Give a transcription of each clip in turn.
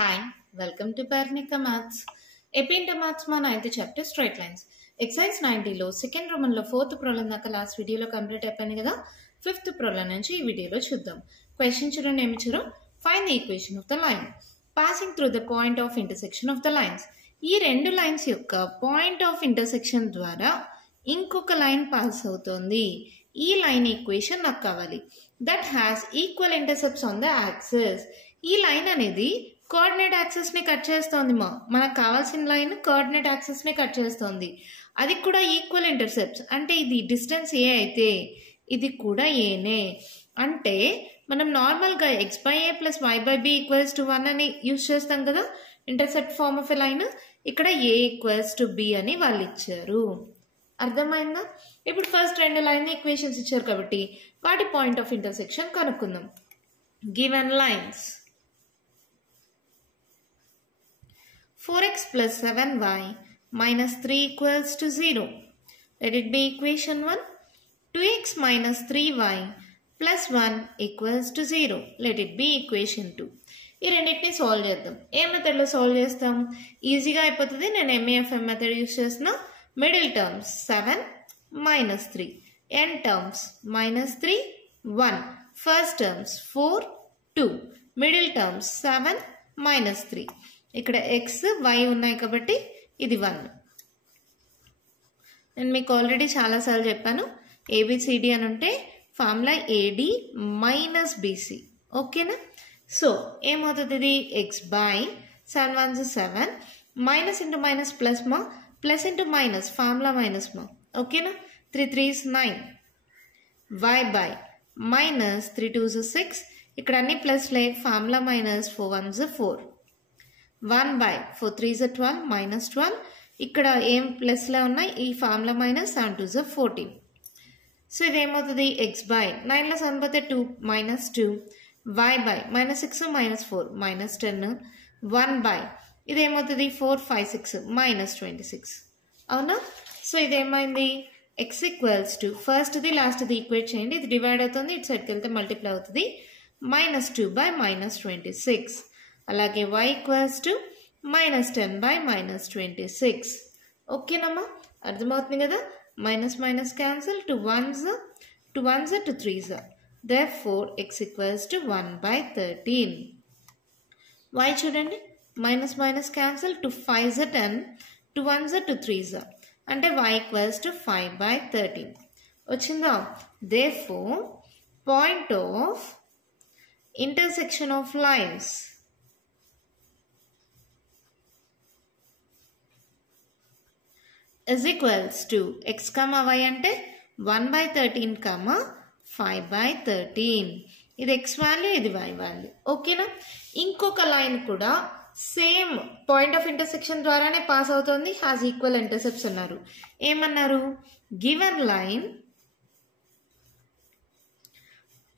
Hi, welcome to Parnika Maths. Epinta Maths మా 9th chapter straight lines. Exercise 90 లో second Roman లో 4th problem దాకా last వీడియోలో complete అయిపోయింది కదా. 5th ప్రాబ్లం నుంచి ఈ వీడియోలో చూద్దాం. క్వశ్చన్ చూడండి ఏమి ఇచ్చారో. Find the equation of the line passing through the point of intersection of the lines. ఈ రెండు లైన్స్ యొక్క పాయింట్ ఆఫ్ ఇంటర్సెక్షన్ ద్వారా ఇంకొక లైన్ పాస్ అవుతోంది. ఈ లైన్ ఈక్వేషన్ నాకు కావాలి. That has equal intercepts on the axis. ఈ లైన్ అనేది కోఆర్డినేట్ యాక్సిస్ ని కట్ చేస్తోంది. మనకు కావాల్సిన లైన్ కోఆర్డినేట్ యాక్సిస్ ని కట్ చేస్తోంది. అది కూడా ఈక్వల్ ఇంటర్సెప్ట్స్ అంటే ఇది డిస్టెన్స్ ఏ అయితే ఇది కూడా ఏనే. అంటే మనం నార్మల్గా x/a + y/b = 1 అని యూజ్ చేస్తాం కదా intercept form of a line. ఇక్కడ a = b అని వాళ్ళు ఇచ్చారు. అర్థమైందా? ఇప్పుడు ఫస్ట్ రెండు లైన్ ఈక్వేషన్స్ ఇచ్చారు కాబట్టి వాటి పాయింట్ ఆఫ్ ఇంటర్సెక్షన్ కనుక్కుందాం. Given lines 4x + 7y - 3 = 0. Let it be equation 1. 2x - 3y + 1 = 0. Let it be equation 2. ఈ రెండింటిని సాల్వ్ చేద్దాం. ఏ మెథడ్లో సాల్వ్ చేస్తాం? ఈజీగా అయిపోతుంది. నేను MEFM మెథడ్ యూజ్ చేసిన. Middle terms 7 - 3, end terms -3 1, first terms 4 2, middle terms 7 - 3. ఇక్కడ x y ఉన్నాయి కాబట్టి ఇది 1. నేను మీకు ఆల్రెడీ చాలాసార్లు చెప్పాను. ABCD అని ఉంటే ఫార్ములా AD - BC. ఓకేనా? సో ఏమవుతుంది? ఇది x/7 1 7 minus into minus plus మా plus into minus formula minus మా. ఓకేనా? 3 3 9 y/ -3 2 6. ఇక్కడ అన్ని ప్లస్లే ఫార్ములా మైనస్ 4 1 4 1/4 3 12 -12. ఇక్కడ ఏం ప్లస్లో ఉన్నాయి? ఈ ఫార్ములా మైనస్ 7 2 14. సో ఇదేమవుతుంది? x/9లో 7 పోతే 2 -2 y/-6 -4 -10 1/. ఇదేమవుతుంది? 4 5 6 -26. అవునా? సో ఇదేమైంది? x = ఫస్ట్ది లాస్ట్ది ఈక్వేట్ చేయండి. ఇది డివైడ్ అవుతుంది. ఇటు సైడ్కి వెళ్తే మల్టిప్లై అవుతుంది. -2/-26. అలాగే y = -10/-26. ఓకేనమ్మా? అర్థమవుతుంది కదా? Minus minus cancel, 2 1s 2 1s 2 3s. therefore x = 1/13. y చూడండి, minus minus cancel, 2 5s 10 2 1s 2 3s. అంటే y = 5/13 వచ్చిందా? therefore point of intersection of lines is equals to x, y అంటే 1/13, 5/13. ఇది x వాల్యూ, ఇది y వాల్యూ. ఓకేనా? ఇంకొక line కూడా same point of intersection ద్వారానే పాస్ అవుతుంది. హ్యాస్ ఈక్వల్ ఇంటర్సెప్ట్స్ అన్నారు. ఏమన్నారు? Given line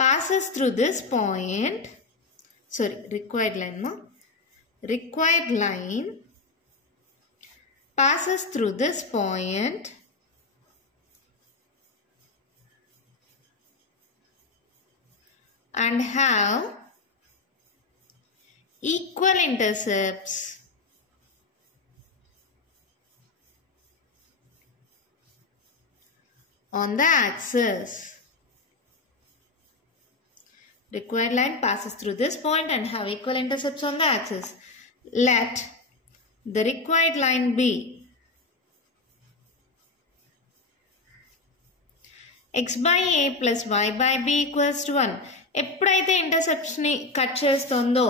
passes through this point, required line passes through this point and have equal intercepts on the axis. Required line passes through this point and have equal intercepts on the axis. Let the required line be x/a + y/b = 1. ఎప్పుడైతే intercepts ని cut చేస్తుందో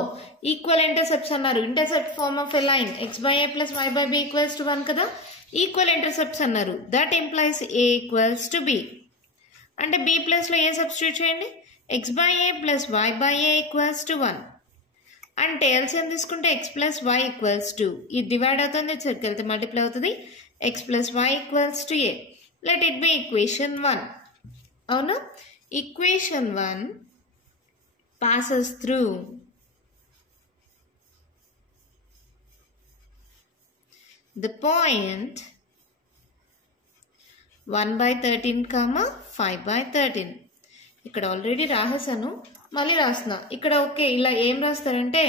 equal intercepts అన్నారు. Intercept form of a line x/a + y/b = 1 కదా. Equal intercepts అన్నారు. That implies a = b. అంటే b ప్లస్లో ఏ substitute చేయండి. x/a + y/a = 1. అంటే ఎల్సిఎం తీసుకుంటే x + y = 2. ఇది డివైడ్ అవుతుంది. సర్కిల్ వెళ్తే మల్టిప్లై అవుతుంది. x + y = a. Let it be equation 1. అవునా? Equation 1 passes through the point 1/13, 5/13. ఇక్కడ ఆల్రెడీ రాసేసాను, మళ్ళీ రాస్తున్నా. ఇక్కడ ఓకే, ఇలా ఏం రాస్తారంటే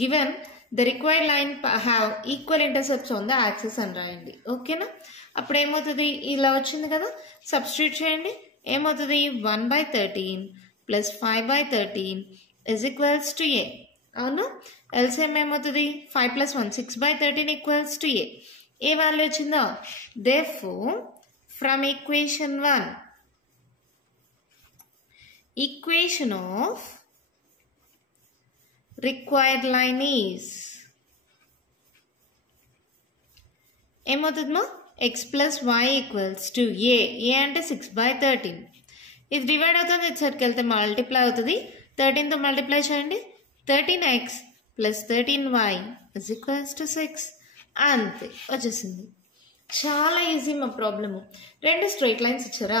given the required line have equal intercepts on the axis అని రాయండి. ఓకేనా? అప్పుడు ఏమవుతుంది, ఇలా వచ్చింది కదా, సబ్స్టిట్యూట్ చేయండి. ఏమవుతుంది, 1/13 plus 5/13 is equals to A. అవునా? ఎల్సిఎం ఏమవుతుంది, 5 + 1 6/13 equals to A. A value వచ్చిందా? Therefore from equation 1 equation of required line is ఏమవుతుందమ్మా, x + y equals to A. A అంటే 6/13. ఇది డివైడ్ అవుతుంది, ఇటు సైడ్కి వెళ్తే మల్టిప్లై అవుతుంది. 13తో మల్టిప్లై చేయండి. 13x + 13y is equals to 6. అంతే, వచ్చేసింది. చాలా ఈజీ మా ప్రాబ్లము. 2 స్ట్రైట్ లైన్స్ ఇచ్చారా,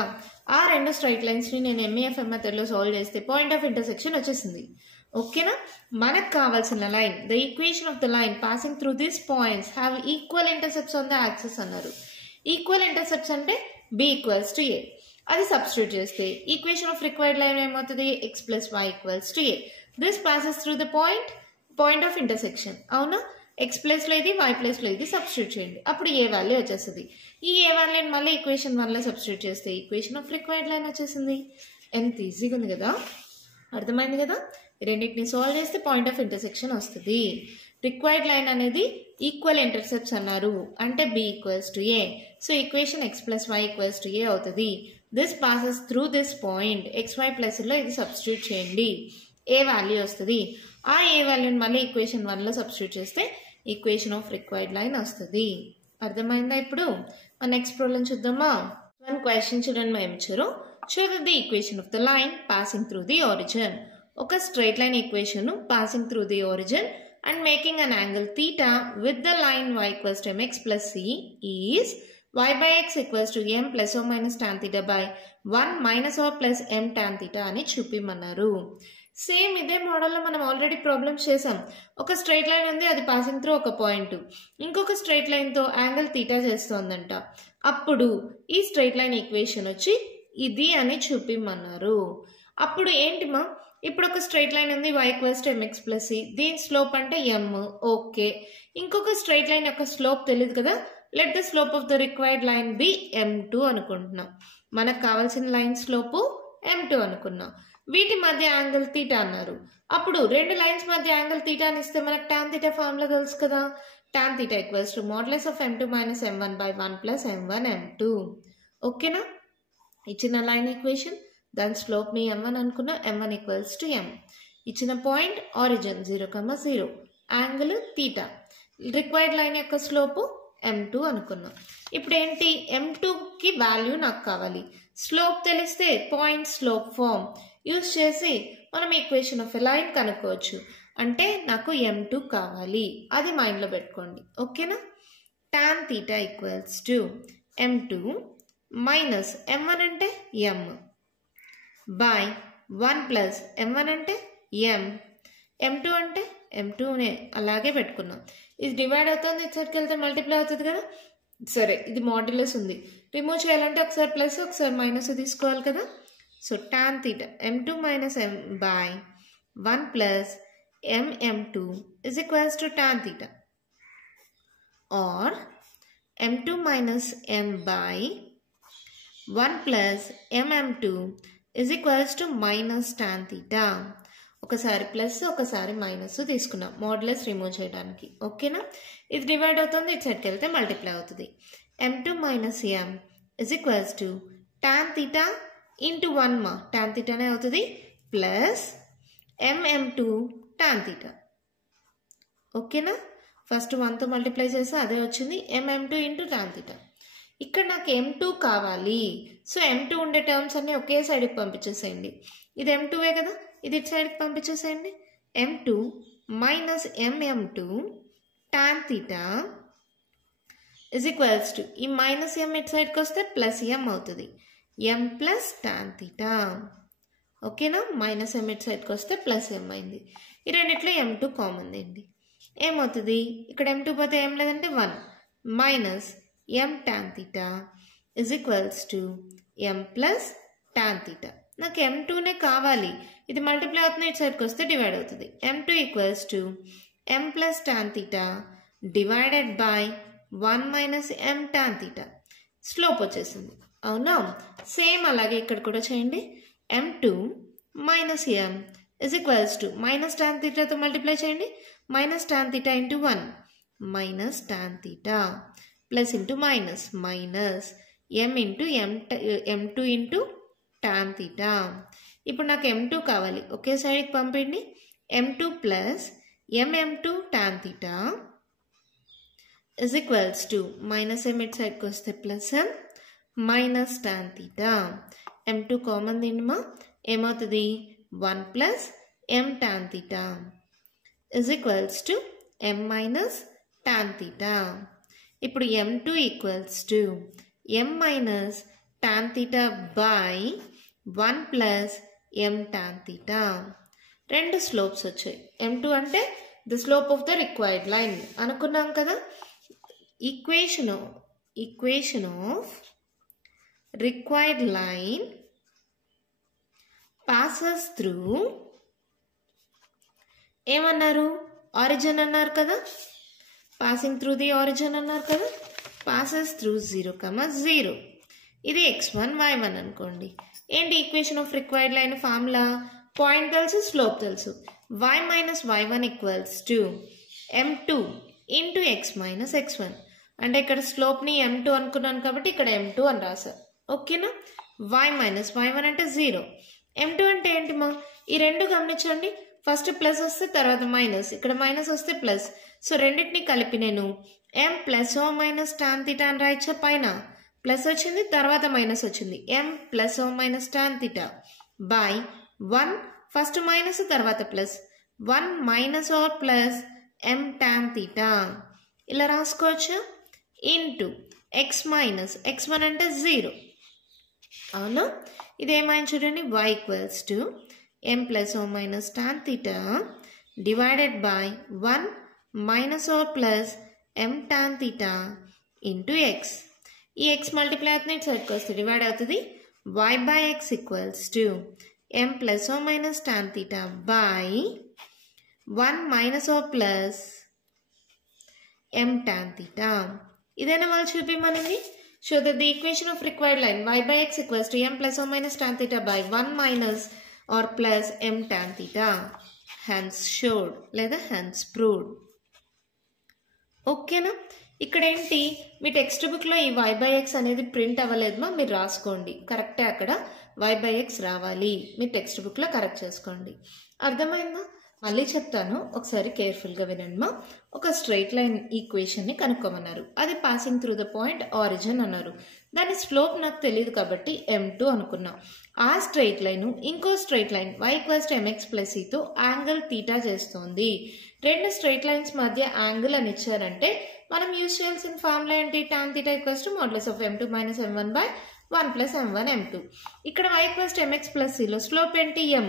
ఆ 2 స్ట్రైట్ లైన్స్ని నేను ఎంఈఎఫ్ఎం మెథడ్లో సాల్వ్ చేస్తే పాయింట్ ఆఫ్ ఇంటర్సెక్షన్ వచ్చేసింది. ఓకేనా? మనకు కావాల్సిన line, the equation of the line passing through this points have equal intercepts on the axis అన్నారు. ఈక్వల్ ఇంటర్సెప్ట్స్ అంటే b ఈక్వల్స్ టు ఏ. అది సబ్స్టిట్యూట్ చేస్తే ఈక్వేషన్ ఆఫ్ రిక్వైర్డ్ లైన్ ఏమవుతుంది, x + y equals to A. This passes through the point of intersection. అవునా? x ప్లేస్లో ఇది, y ప్లేస్లో ఇది సబ్స్టిట్యూట్ చేయండి. అప్పుడు ఏ వాల్యూ వచ్చేస్తుంది. ఈ ఏ వాల్యూని మళ్ళీ ఈక్వేషన్ 1లో సబ్స్టిట్యూట్ చేస్తే ఈక్వేషన్ ఆఫ్ రిక్వైర్డ్ లైన్ వచ్చేసింది. ఎంత ఈజీగా ఉంది కదా, అర్థమైంది కదా? రెండింటిని సాల్వ్ చేస్తే పాయింట్ ఆఫ్ ఇంటర్సెక్షన్ వస్తుంది. రిక్వైర్డ్ లైన్ అనేది ఈక్వల్ ఇంటర్సెప్ట్స్ అన్నారు అంటే b equals to A. So equation x + y equals to A అవుతుంది. This passes through this point, xy ప్లస్లో ఇది సబ్స్టిట్యూట్ చేయండి. ఏ వాల్యూ వస్తుంది. ఆ ఏ వాల్యూని మళ్ళీ ఈక్వేషన్ 1లో సబ్స్టిట్యూట్ చేస్తే ఈక్వేషన్ ఆఫ్ రిక్వైర్డ్ లైన్ వస్తుంది. అర్థమైందా? ఇప్పుడు మన నెక్స్ట్ ప్రాబ్లం చూద్దామా. వన్ క్వశ్చన్ చూడండి, మేము ఇచ్చారు. చూడ the equation of the line passing through the origin. ఒక straight line equation passing through the origin and making an angle theta with the line y equals to mx plus c is y/x equals to m plus or minus tan theta by 1 minus or plus m tan theta అని చూపిమన్నారు. Same ఇదే మోడల్లో మనం already problems చేసాం. ఒక straight line ఉంది, అది passing through ఒక point, ఇంకొక స్ట్రైట్ లైన్తో యాంగిల్ తీటా చేస్తోందంట. అప్పుడు ఈ స్ట్రైట్ లైన్ ఈక్వేషన్ వచ్చి ఇది అని చూపిమన్నారు. అప్పుడు ఏంటిమా, ఇప్పుడు ఒక స్ట్రైట్ లైన్ ఉంది, y equals to mx plus c, దీని స్లోప్ అంటే m. ఓకే, ఇంకొక స్ట్రైట్ లైన్ యొక్క స్లోప్ తెలియదు కదా, let the slope of the required line be m2 అనుకుంటున్నాం. మనకు కావాల్సిన లైన్ స్లోపు m2 అనుకున్నాం. వీటి మధ్య యాంగిల్ తీటా అన్నారు. అప్పుడు 2 లైన్స్ మధ్య యాంగిల్ తీటా అని ఇస్తే మనకు tan తీటా ఫార్ములా తెలుసు కదా. tan theta equals to modulus of m2 - m1/1 + m1 m2. ఓకేనా? ఇచ్చిన లైన్ ఈక్వేషన్, దాని స్లోప్ని m1 అనుకున్నా, m1 ఈక్వల్స్ టు m. ఇచ్చిన point origin 0,0, angle theta, required line యొక్క స్లోపు m2 అనుకున్నాం. ఇప్పుడు ఏంటి, m2కి వాల్యూ నాకు కావాలి. స్లోప్ తెలిస్తే పాయింట్ స్లోప్ ఫార్మ్ యూజ్ చేసి మనం ఈక్వేషన్ ఆఫ్ ఎ లైన్ కనుక్కోవచ్చు. అంటే నాకు m2 కావాలి, అది మైండ్లో పెట్టుకోండి. ఓకేనా? tan theta equals to m2 minus m1 అంటే m బై 1 ప్లస్ m1 అంటే m, m2 అంటే m2నే అలాగే పెట్టుకున్నాం. ఇది డివైడ్ అవుతుంది, ఇటు సైడ్కి వెళ్తే మల్టిప్లై అవుతుంది కదా. సరే, ఇది మాడ్యులస్ ఉంది, రిమూవ్ చేయాలంటే ఒకసారి ప్లస్ ఒకసారి మైనస్ తీసుకోవాలి కదా. So tan theta m2 minus m by 1 plus m2 is equals to tan theta, or m2 minus m by 1 plus m2 is equals to minus tan theta. ఒకసారి plus ఒకసారి minus తీసుకున్నాం modulus remove చేయడానికి. ఓకేనా? ఇది divide అవుతుంది, ఇటు సైడ్కి వెళ్తే మల్టిప్లై అవుతుంది. m2 minus m is equals to tan theta into 1 మా tan తీటానే అవుతుంది ప్లస్ m2 tan తీటా. ఓకేనా? ఫస్ట్ 1తో మల్టిప్లై చేస్తే అదే వచ్చింది, m2 ఇంటూ tan తీటా. ఇక్కడ నాకు m2 కావాలి. సో m2 ఉండే టర్మ్స్ అన్నీ ఒకే సైడ్కి పంపించేసేయండి. ఇది m2ఏ కదా, ఇది ఇటు సైడ్కి పంపించేసేయండి. m2 minus m2 tan theta is equals to, ఈ మైనస్ m ఇటు సైడ్కి వస్తే ప్లస్ m అవుతుంది, m ప్లస్ tan తీటా. ఓకేనా? మైనస్ m ఇటు సైడ్కి వస్తే ప్లస్ m అయింది. ఈ రెండిట్లో m2 కామన్ అండి. ఏమవుతుంది, ఇక్కడ m2 పోతే ఏం లేదంటే 1 minus m tan theta is equals to m plus tan theta. నాకు m2నే కావాలి, ఇది మల్టిప్లై అవుతుంది, ఇటు సైడ్కి వస్తే డివైడ్ అవుతుంది. m2 equals to m plus tan theta divided by 1 minus m tan theta. Slope వచ్చేసింది అవునా. సేమ్ అలాగే ఇక్కడ కూడా చేయండి. m2 minus m is equals to minus tan theta తో మల్టిప్లై చేయండి. minus tan theta into 1 minus tan theta plus into minus minus m into m2 into tan theta. ఇప్పుడు నాకు m2 కావాలి, ఒకే సైడ్కి పంపిండి. m2 plus m2 tan theta is equals to minus m ఇటు సైడ్కి వస్తే plus m minus tan theta. m2 common తిండిమా, ఏమవుతుంది 1 plus m tan theta is equals to m minus tan theta. ఇప్పుడు m2 equals to m minus tan theta by 1 plus m tan theta. రెండు slopes వచ్చాయి. m2 అంటే the slope of the required line అనుకున్నాం కదా. Equation of required line passes through ఏమన్నారు, origin అన్నారు కదా. Passing through the origin అన్నారు కదా. Passes through 0, 0. ఇది x1 y1 అనుకోండి. ఏంటి equation of required line formula? Point తెలుసు, స్లోప్ తెలుసు. y minus y1 equals to m2 into x minus x1. అంటే ఇక్కడ స్లోప్ని m2 అనుకున్నాను కాబట్టి ఇక్కడ m2 అని రాశారు. ఓకేనా. y మైనస్ y1 అంటే 0. m2 అంటే ఏంటి మా? ఈ రెండు గమనించండి. ఫస్ట్ ప్లస్ వస్తే తర్వాత మైనస్, ఇక్కడ మైనస్ వస్తే ప్లస్. సో రెండింటిని కలిపి నేను m ప్లస్ ఓ మైనస్ టాన్ థీటా అని రాయచ్చా. పైన ప్లస్ వచ్చింది, తర్వాత మైనస్ వచ్చింది. m plus oh minus tan theta by 1, first minus తర్వాత plus, 1 minus are plus m tan theta ఇలా రాసుకోవచ్చా. ఇంటూ x మైనస్ x1 అంటే 0 అవునా. ఇదేమైనా చూడండి, y equals to m plus oh minus tan theta divided by 1 minus or plus m tan theta into x. ఈ x multiply అవుతుంది, ఇటు సైడ్కి వస్తే డివైడ్ అవుతుంది. y by x equals to m plus oh minus tan theta by 1 minus or plus m tan theta. ఇదేనా వాళ్ళు చూపిమనింది. Show that the equation of required line y by x equals to m plus oh minus tan theta by 1 minus are plus m tan theta. Hence showed లేదా hence proved. ఓకేనా. ఇక్కడ ఏంటి, మీ text బుక్లో ఈ y బై x అనేది print అవ్వలేదమ్మా, మీరు రాసుకోండి. కరెక్టే, అక్కడ y బై x రావాలి. మీరు టెక్స్ట్ బుక్లో కరెక్ట్ చేసుకోండి. అర్థమైందా? మళ్ళీ చెప్తాను, ఒకసారి కేర్ఫుల్గా వినండిమా. ఒక స్ట్రైట్ లైన్ ఈక్వేషన్ని కనుక్కోమన్నారు. అది passing through the point origin అన్నారు. దాని స్లోప్ నాకు తెలియదు కాబట్టి m2 అనుకున్నా. ఆ స్ట్రైట్ లైన్ ఇంకో straight line y equals to mx plus ఈతో యాంగిల్ థీటా చేస్తోంది. రెండు స్ట్రైట్ లైన్స్ మధ్య యాంగిల్ అని ఇచ్చారంటే మనం యూజ్ చేయాల్సిన ఫార్ములా ఏంటి? tan theta equals to modulus of m2 minus m1 by 1 plus m1 m2. ఇక్కడ y equals to mx plus ఈలో స్లోప్ ఏంటి? m.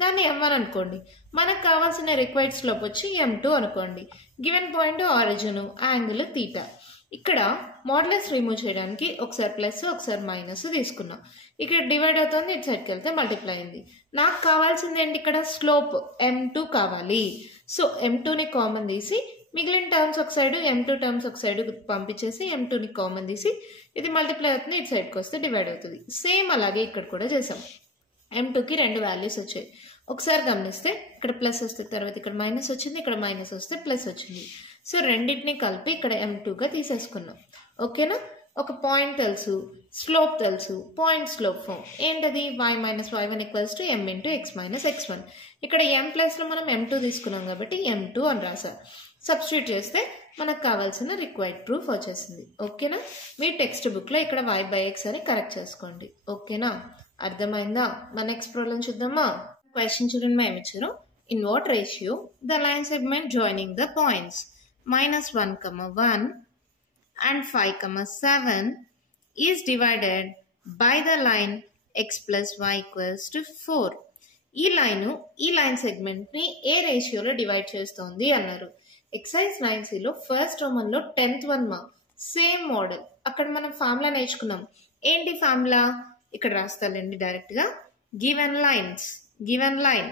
దాన్ని m1 అనుకోండి. మనకు కావాల్సిన రిక్వైర్డ్ స్లోప్ వచ్చి m2 అనుకోండి. Given point origin, angle theta. ఇక్కడ మోడ్యులస్ రిమూవ్ చేయడానికి ఒకసారి ప్లస్ ఒకసారి మైనస్ తీసుకున్నాం. ఇక్కడ డివైడ్ అవుతుంది, ఇటు సైడ్కి వెళ్తే మల్టిప్లై అయింది. నాకు కావాల్సింది ఏంటి? ఇక్కడ స్లోప్ m2 కావాలి. సో m2ని కామన్ తీసి మిగిలిన టర్మ్స్ ఒక సైడ్, m2 టర్మ్స్ ఒక సైడ్ పంపించేసి m2ని కామన్ తీసి ఇది మల్టిప్లై అవుతుంది, ఇటు సైడ్కి వస్తే డివైడ్ అవుతుంది. సేమ్ అలాగే ఇక్కడ కూడా చేసాం. m2కి రెండు వాల్యూస్ వచ్చాయి. ఒకసారి గమనిస్తే ఇక్కడ ప్లస్ వస్తే తర్వాత ఇక్కడ మైనస్ వచ్చింది, ఇక్కడ మైనస్ వస్తే ప్లస్ వచ్చింది. సో రెండింటిని కలిపి ఇక్కడ m2గా తీసేసుకున్నాం. ఓకేనా. ఒక పాయింట్ తెలుసు, స్లోప్ తెలుసు. పాయింట్ స్లోప్ ఫామ్ ఏంటది? y minus y1 equals to m into x minus x1. ఇక్కడ m ప్లస్లో మనం m2 తీసుకున్నాం కాబట్టి m2 అని రాసారు. సబ్స్టిట్యూట్ చేస్తే మనకు కావాల్సిన రిక్వైర్డ్ ప్రూఫ్ వచ్చేసింది. ఓకేనా. మీ టెక్స్ట్ బుక్లో ఇక్కడ y బై x అని కరెక్ట్ చేసుకోండి. ఓకేనా. అర్థమైందా? మన నెక్స్ట్ ప్రాబ్లం చూద్దామా. క్వశ్చన్ చూడండి, మేము ఇచ్చారు. In what ratio the line segment joining the points -1, 1 and 5, 7 is divided by the line x plus y equals to 4. ఈ లైన్ సెగ్మెంట్ ని ఏ రేషియోలో డివైడ్ చేస్తోంది అన్నారు. ఎక్సైజ్ 9Cలో ఫస్ట్ రోమన్లో 10th వన్ మా సేమ్ మోడల్. అక్కడ మనం ఫార్ములా నేర్చుకున్నాం. ఏంటి ఫార్ములా? ఇక్కడ రాస్తానండి డైరెక్ట్ గా. Given line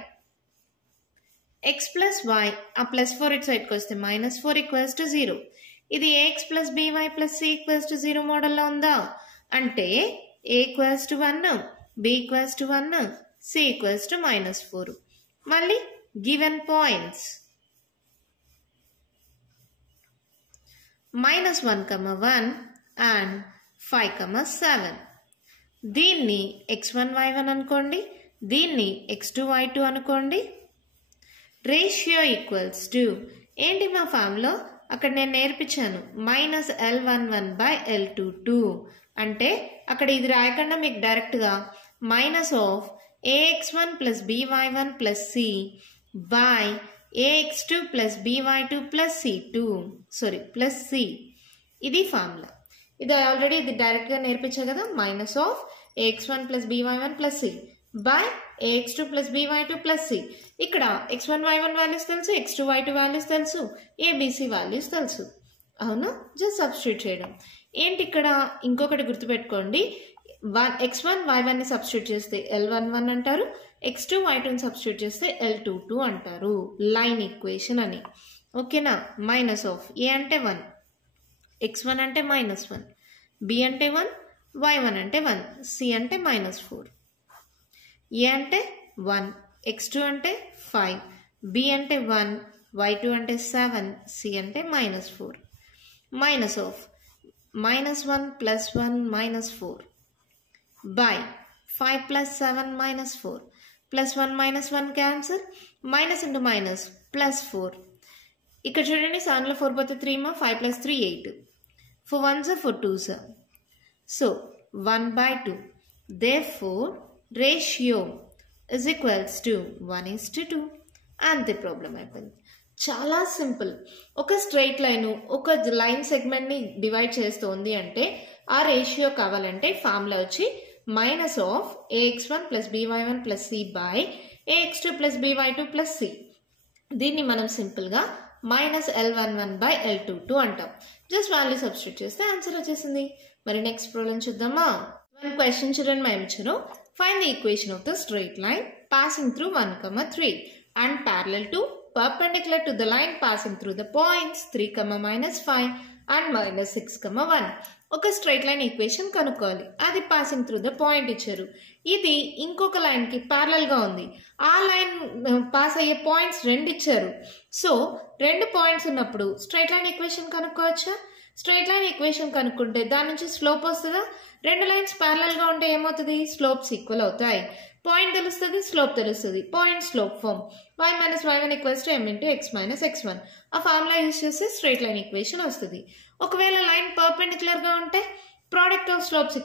x plus Y ఆ ప్లస్ 4 ఇటు సైడ్కి వస్తే -4 ఈక్వల్స్ టు 0. ఇది ax plus by plus c equals to 0 మోడల్లో ఉందా అంటే a equals to 1, b equals to 1, c equals to -4. మళ్ళీ గివెన్ పాయింట్స్ -1, 1 అండ్ 5, 7. దీన్ని x1 y1 అనుకోండి, దీన్ని x2 y2 అనుకోండి. రేషియో ఈక్వల్స్ టు ఏంటి మా ఫామ్లో అక్కడ నేను నేర్పించాను -L11/L22 అంటే అక్కడ ఇది రాయకుండా మీకు డైరెక్ట్గా -ax1 plus by1 plus c by ax2 plus by2 plus plus c ఇది ఫార్ములా. ఇది ఆల్రెడీ ఇది డైరెక్ట్గా నేర్పించా కదా -ax1 plus by1 plus c by ax2 plus by2 plus c. ఇక్కడ x1 y1 వాల్యూస్ తెలుసు, x2 y2 వాల్యూస్ తెలుసు, abc values తెలుసు. అవును, జస్ట్ సబ్స్టిట్యూట్ చేయడం. ఏంటి ఇక్కడ ఇంకొకటి గుర్తుపెట్టుకోండి, x1 y1ని సబ్స్టిట్యూట్ చేస్తే L11 అంటారు, x2 y2ని సబ్స్టిట్యూట్ చేస్తే L22 అంటారు. లైన్ ఈక్వేషన్ అని. ఓకేనా? -a అంటే 1, x1 అంటే -1, b అంటే 1, y1 అంటే 1, c అంటే -4. a అంటే 1, x2 అంటే 5, b అంటే 1, y2 అంటే 7, c అంటే -4. -1 plus 1 -4 by 5 plus 7 -4 plus 1 -1 cancer, minus into minus plus 4. ఇక్కడ చూడండి 7లో 4 పోతే 3 5 plus 3 8, 4 1s 4 2s. So 1/2. Therefore ratio is equals to 1:2. అంతే ప్రాబ్లం అయిపోయింది. చాలా సింపుల్. ఒక స్ట్రైట్ లైన్ ఒక లైన్ సెగ్మెంట్ని డివైడ్ చేస్తోంది అంటే ఆ రేషియో కావాలంటే ఫార్ములా వచ్చి -ax1 plus by1 plus c by ax2 plus by2 plus c. దీన్ని మనం సింపుల్గా -L11/L22 అంటాం. జస్ట్ వాల్యూ సబ్స్టిట్యూట్ చేస్తే ఆన్సర్ వచ్చేసింది. మరి నెక్స్ట్ ప్రాబ్లం చూద్దామా? మన క్వశ్చన్ చూడండి, మేము ఇచ్చాను find the equation of the straight line passing through 1, 3 and parallel to perpendicular to the line passing through the points 3, -5 and -6, 1. ఒక స్ట్రైట్ లైన్ ఈక్వేషన్ కనుక్కోవాలి. అది పాసింగ్ త్రూ ద పాయింట్ ఇచ్చారు. ఇది ఇంకొక లైన్ కి ప్యారలల్ గా ఉంది. ఆ లైన్ పాస్ అయ్యే పాయింట్స్ 2 ఇచ్చారు. సో 2 పాయింట్స్ ఉన్నప్పుడు స్ట్రైట్ లైన్ ఈక్వేషన్ కనుక్కోవచ్చా? స్ట్రైట్ లైన్ ఈక్వేషన్ కనుక్కుంటే దాని నుంచి స్లోప్ వస్తుందా? 2 లైన్స్ ప్యారలల్ గా ఉంటే ఏమవుతుంది? స్లోప్స్ ఈక్వల్ అవుతాయి. పాయింట్ తెలుస్తుంది, స్లోప్ తెలుస్తుంది. Point slope form y - y1 = m × x - x1. ఆ ఫార్ములా యూజ్ చేస్తే స్ట్రైట్ లైన్ ఈక్వేషన్ వస్తుంది. ఒకవేళ లైన్ పర్పెండిక్యులర్ గా ఉంటే ప్రోడక్ట్ ఆఫ్ స్లోప్స్ =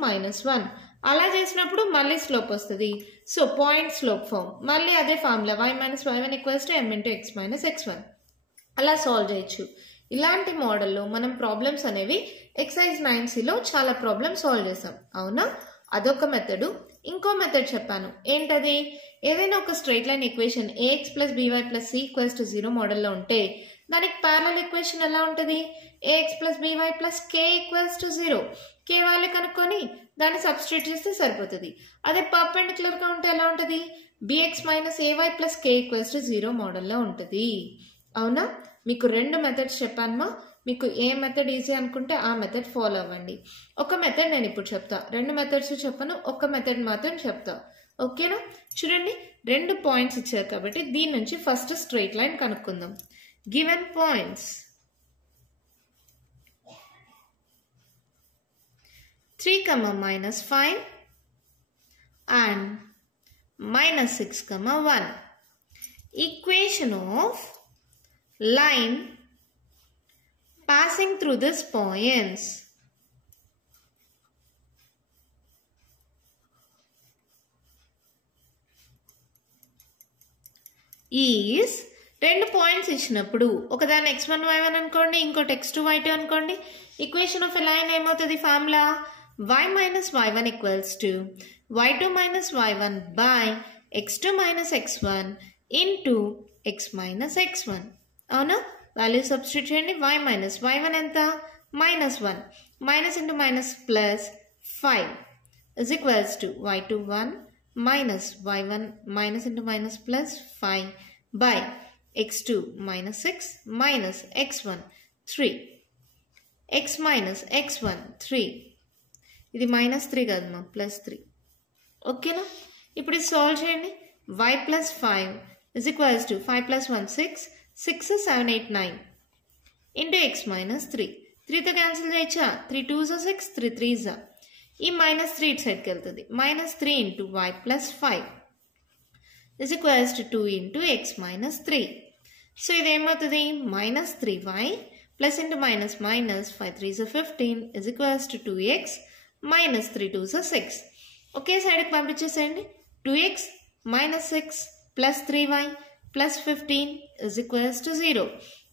-1. అలా చేసినప్పుడు మళ్ళీ స్లోప్ వస్తుంది. సో పాయింట్ స్లోప్ ఫార్మ్ మళ్ళీ అదే formula y - y1 = m × x - x1. అలా సాల్వ్ చేయొచ్చు. ఇలాంటి మోడల్లో మనం ప్రాబ్లమ్స్ అనేవి ఎక్సర్సైజ్ 9Cలో చాలా ప్రాబ్లమ్స్ సాల్వ్ చేసాం. అవునా? అదొక మెథడ్. ఇంకో మెథడ్ చెప్పాను, ఏంటది? ఏదైనా ఒక straight line equation ax + by + c = 0 మోడల్లో ఉంటే దానికి ప్యారలల్ ఈక్వేషన్ ఎలా ఉంటుంది? ax + by + k = 0. k value కనుక్కొని దాన్ని సబ్స్టిట్యూట్ చేస్తే సరిపోతుంది. అదే పర్పెండిక్యులర్ గా ఉంటే ఎలా ఉంటుంది? bx - ay + k = 0 మోడల్లో ఉంటుంది. అవునా? మీకు 2 మెథడ్స్ చెప్పానమా. మీకు ఏ మెథడ్ ఈజీ అనుకుంటే ఆ మెథడ్ ఫాలో అవ్వండి. ఒక మెథడ్ నేను ఇప్పుడు చెప్తా, 2 మెథడ్స్ చెప్పను, ఒక మెథడ్ మాత్రం చెప్తా. ఓకేనా? చూడండి, 2 పాయింట్స్ ఇచ్చారు కాబట్టి దీని నుంచి ఫస్ట్ స్ట్రైట్ లైన్ కనుక్కుందాం. Given points 3, -5 and -6, 1. Equation of line passing through these points is 2 points ఇచ్చినప్పుడు ఒకదాన్ని x1 y1 అనుకోండి, ఇంకోటి x2 y2 అనుకోండి. ఈక్వేషన్ ఆఫ్ ఎ లైన్ ఏమవుతుంది? Formula y - y1 = y2 - y1 by x2 - x1 into x - x1. అవునా? Value substitute చేయండి. y - y1 ఎంత? -1. Minus into minus plus 5 is equals to y2 1 minus y1 minus into minus plus 5 by x2 minus 6 minus x1 3 x minus x1 3 ఇది minus 3 కాదు మా plus 3 ఓకేనా ఇప్పుడు ఇది solve చేయండి y plus 5 is equals to 5 plus 1 6 6 7 8 9 into x minus 3 3తో cancel చేయొచ్చా 3 2s 6 3 3s ఈ minus 3 ఇటు సైడ్కి వెళ్తుంది minus 3 into y plus 5 is equals to 2 into x minus 3 so ఇది ఏమవుతుంది minus 3y plus into minus minus 5 3s 15 is equals to 2x minus 3 2s 6 ఒకే సైడ్కి పంపించేసేయండి 2x minus 6 plus 3y plus 15 is equals to 0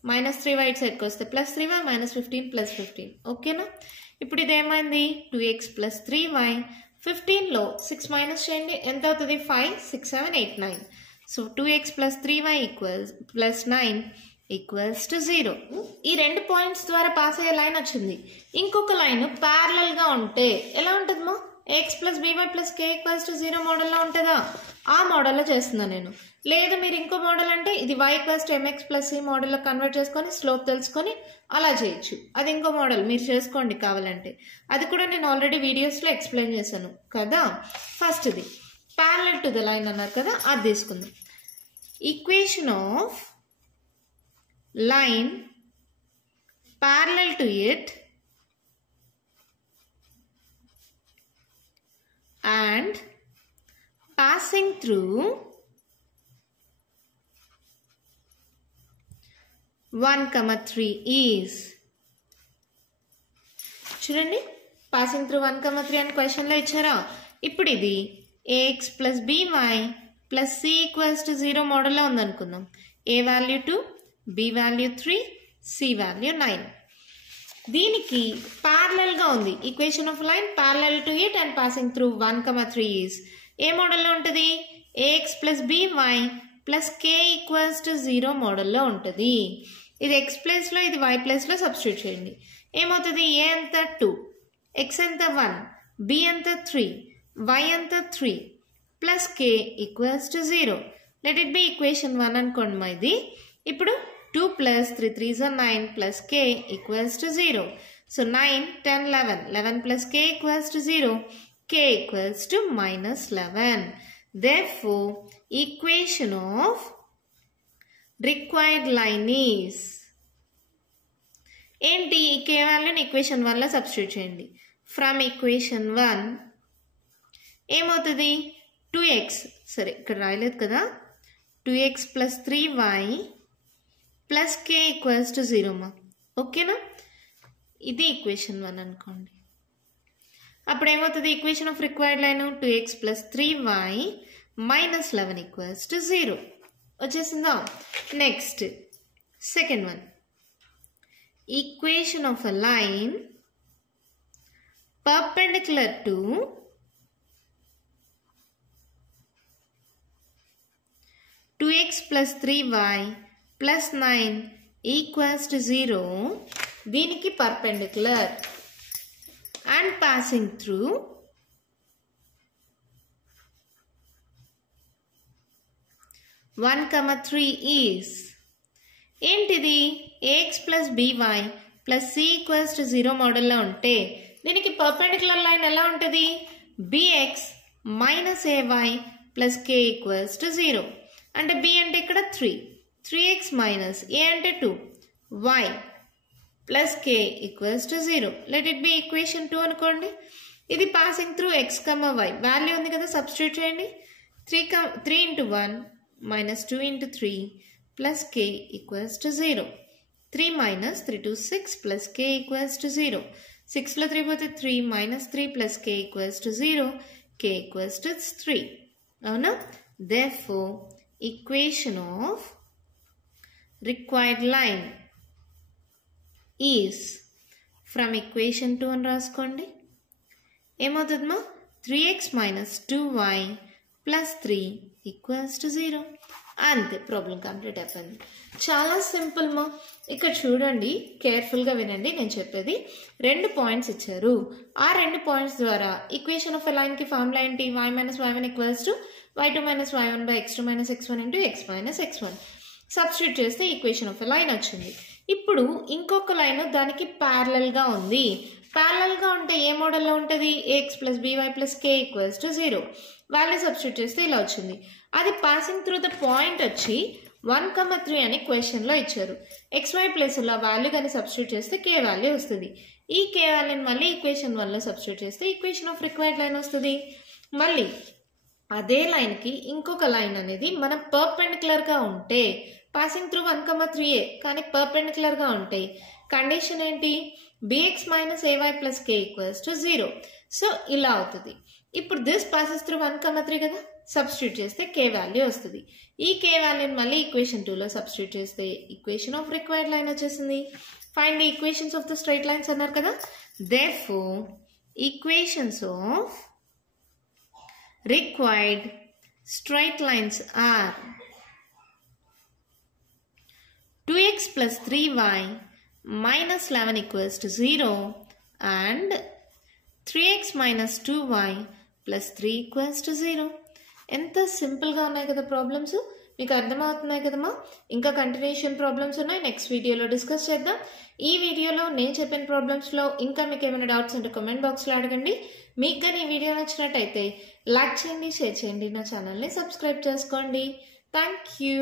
minus 3y ఇటు సైడ్కి వస్తే plus 3y minus 15 plus 15 ఓకేనా ఇప్పుడు ఇది ఏమైంది 2x plus 3y 15లో 6 మైనస్ చేయండి ఎంత అవుతుంది 5 6 7 8 9 so 2x plus 3y equals plus 9 equals to 0 ఈ రెండు పాయింట్స్ ద్వారా పాస్ అయ్యే లైన్ వచ్చింది ఇంకొక లైన్ ప్యారలల్ గా ఉంటే ఎలా ఉంటుందమ్మా x plus by plus k equals to 0 మోడల్లో ఉంటుందా ఆ మోడల్లో చేస్తున్నాను నేను లేదు మీరు ఇంకో మోడల్ అంటే ఇది y equals to mx plus c మోడల్లో కన్వర్ట్ చేసుకొని స్లోప్ తెలుసుకొని అలా చేయొచ్చు అది ఇంకో మోడల్ మీరు చేసుకోండి కావాలంటే అది కూడా నేను ఆల్రెడీ వీడియోస్లో ఎక్స్ప్లెయిన్ చేశాను కదా ఫస్ట్ ఇది ప్యారలల్ టు ద లైన్ అన్నారు కదా అది తీసుకుందాం equation of line parallel to it and passing through 1,3 is చూడండి passing through 1,3 అని క్వశ్చన్లో ఇచ్చారా ఇప్పుడు ఇది ax plus by plus c equals to 0 మోడల్లో ఉందనుకుందాం a value 2 b value 3 c value 9 దీనికి ప్యారలల్ గా ఉంది equation of line parallel to it and passing through 1,3 is a మోడల్లో ఉంటుంది ax plus by plus k equals to 0 మోడల్లో ఉంటుంది ఇది x ప్లేస్లో ఇది y ప్లేస్లో సబ్స్టిట్యూట్ చేయండి ఏమవుతుంది a అంత 2 x అంత 1 b అంత 3 y అంత 3 plus k equals to 0 let it be equation 1 అనుకోండి మా ఇది ఇప్పుడు 2 plus 3 3s are 9 plus k equals to 0. So 9, 10, 11. 11 plus k equals to 0. K equals to minus 11. Therefore, equation of required line is ఏంటి ఈ k వాల్యూని equation 1లో substitute చేయండి from equation 1 ఏమవుతుంది 2x సరే ఇక్కడ రాయలేదు కదా 2x plus 3y plus k equals to 0 మా ఓకేనా ఇది ఈక్వేషన్ 1 అనుకోండి అప్పుడు ఏమవుతుంది equation of required line 2x plus 3y minus 11 equals to 0 వచ్చేసిందా next second one equation of a line perpendicular to two X plus 3y plus 9 equals to 0 దీనికి perpendicular and passing through 1,3 is ఏంటిది ax plus by plus c equals to 0 మోడల్లో ఉంటే దీనికి perpendicular line ఎలా ఉంటుంది bx minus ay plus k equals to 0 అంటే b అంటే ఇక్కడ 3x minus a అంటే 2 y plus k equals to 0 let it be equation 2 అనుకోండి ఇది passing through x, y value ఉంది కదా సబ్స్టిట్యూట్ చేయండి 3 into 1 minus 2 into 3 plus k equals to 0 3 minus 3 to 6 plus k equals to 0 6లో 3 పోతే 3 minus 3 plus k equals to 0 k equals to 3 అవునా therefore equation of required line is from equation 2 అని రాసుకోండి ఏమవుతుందమ్మా 3x minus 2y plus 3 equals to 0 అంతే problem complete అయిపోయింది చాలా simple మా ఇక్కడ చూడండి కేర్ఫుల్గా వినండి నేను చెప్పేది 2 పాయింట్స్ ఇచ్చారు ఆ 2 పాయింట్స్ ద్వారా ఈక్వేషన్ ఆఫ్ ఎ లైన్కి ఫార్ములా ఏంటి y minus y1 equals to y2 minus y1 by x2 minus x1 into x minus x1. Substitute చేస్తే ఈక్వేషన్ ఆఫ్ ఎ లైన్ వచ్చింది. ఇప్పుడు ఇంకొక లైన్ దానికి ప్యారలల్గా ఉంది. ప్యారలల్గా ఉంటే ఏ మోడల్లో ఉంటుంది? ax plus by plus k equals to 0. Value substitute చేస్తే ఇలా వచ్చింది. అది పాసింగ్ త్రూ ద పాయింట్ వచ్చి 1,3 అని క్వశ్చన్లో ఇచ్చారు. xy ప్లేస్లో వాల్యూ కానీ సబ్స్టిట్యూట్ చేస్తే k వాల్యూ వస్తుంది. ఈ k వాల్యూని మళ్ళీ ఈక్వేషన్ 1లో సబ్స్టిట్యూట్ చేస్తే ఈక్వేషన్ ఆఫ్ రిక్వైర్డ్ లైన్ వస్తుంది. మళ్ళీ అదే లైన్కి ఇంకొక లైన్ అనేది మన పర్పెండిక్యులర్గా ఉంటే పాసింగ్ త్రూ 1,3a కానీ పర్పెండిక్యులర్గా ఉంటాయి. కండిషన్ ఏంటి? bx minus ay plus k equals to 0. So ఇలా అవుతుంది. ఇప్పుడు దిస్ పాసెస్ త్రూ 1,3 కదా, సబ్స్టిట్యూట్ చేస్తే k వాల్యూ వస్తుంది. ఈ k వాల్యూని మళ్ళీ ఈక్వేషన్ 2లో సబ్స్టిట్యూట్ చేస్తే ఈక్వేషన్ ఆఫ్ రిక్వైర్డ్ లైన్ వచ్చేసింది. Find the equations of the straight lines అన్నారు కదా. Therefore equations of required straight lines are 2x plus 3y minus 11 equals to 0 and 3x minus 2y plus 3 equals to 0. ఎంత సింపుల్గా ఉన్నాయి కదా problems, మీకు అర్థమవుతున్నాయి కదమ్మా. ఇంకా కంటిన్యూషన్ ప్రాబ్లమ్స్ ఉన్నాయి, నెక్స్ట్ వీడియోలో డిస్కస్ చేద్దాం. ఈ వీడియోలో నేను చెప్పిన ప్రాబ్లమ్స్లో ఇంకా మీకు ఏమైనా డౌట్స్ ఉంటే కామెంట్ బాక్స్లో అడగండి. మీకు కానీ ఈ వీడియో నచ్చినట్టయితే లైక్ చేయండి, షేర్ చేయండి, నా ఛానల్ని సబ్స్క్రైబ్ చేసుకోండి. Thank you.